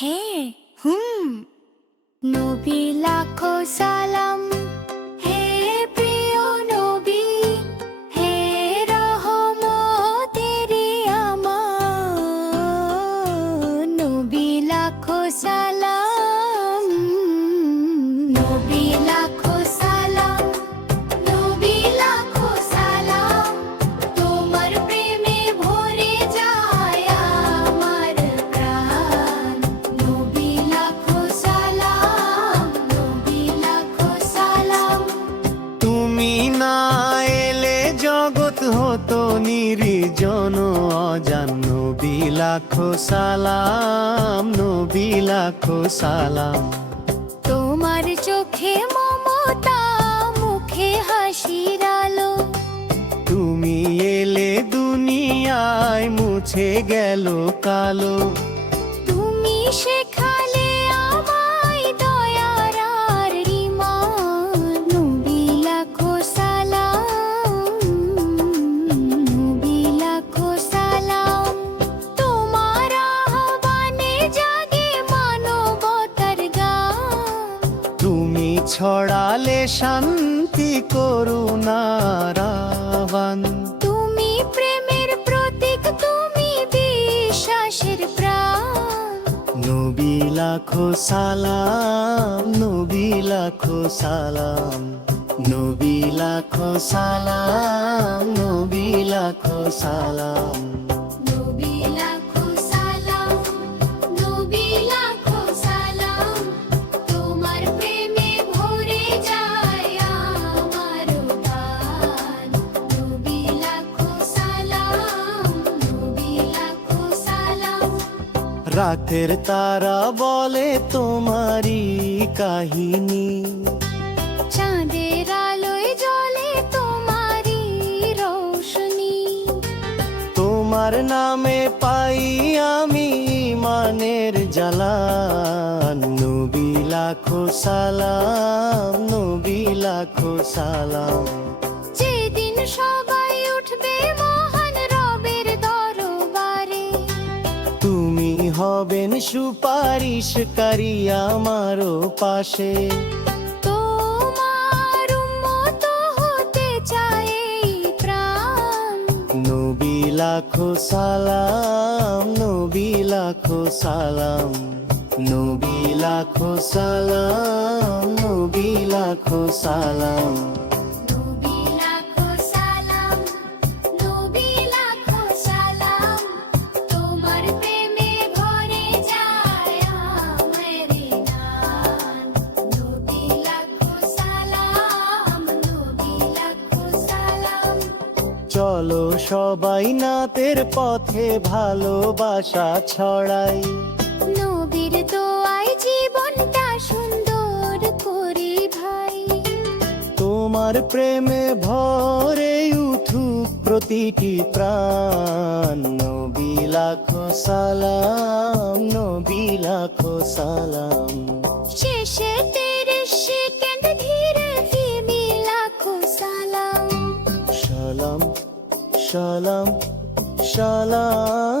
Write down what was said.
হ্যাঁ। হুম। নবী লাখো সালাম। হে প্রিয় নবী হে রহমতেরি আমার নবী লাখো সালাম। নির্জন অজান নবী লাখো সালাম নবী লাখো সালাম। তোমার চোখে মমতা মুখে হাসির আলো। তুমি এলে দুনিয়ায় মুছে গেল কালো। তুমি শেখালে ছড়ালে শান্তি করুণার আহ্বান তুমি প্রেমের প্রতীক তুমি বিশ্বাসের প্রাণ। নবী লাখো সালাম নবী লাখো সালাম নবী লাখো সালাম নবী লাখো সালাম। রাতের তারা বলে তোমারই কাহিনী। চাঁদের আলোয় তোমারই রোশনি। তোমার নামে পাই আমি মানের জালান। নবী লাখো সালাম নবী লাখো সালাম। হবেন সুপারিশকারী আমারও পাশে। নবী লাখো সালাম নবী লাখো সালাম নবী লাখো সালাম নবী লাখো সালাম। চলো সবাই নাতের পথে ভালোবাসা ছড়াই। নবীর দোয়ায় জীবনটা সুন্দর করে ভাই। তোমার প্রেমে ভরে উঠুক প্রতিটি প্রাণ। নবী লাখো সালাম নবী লাখো সালাম। শেষে সালাম সালাম শেষে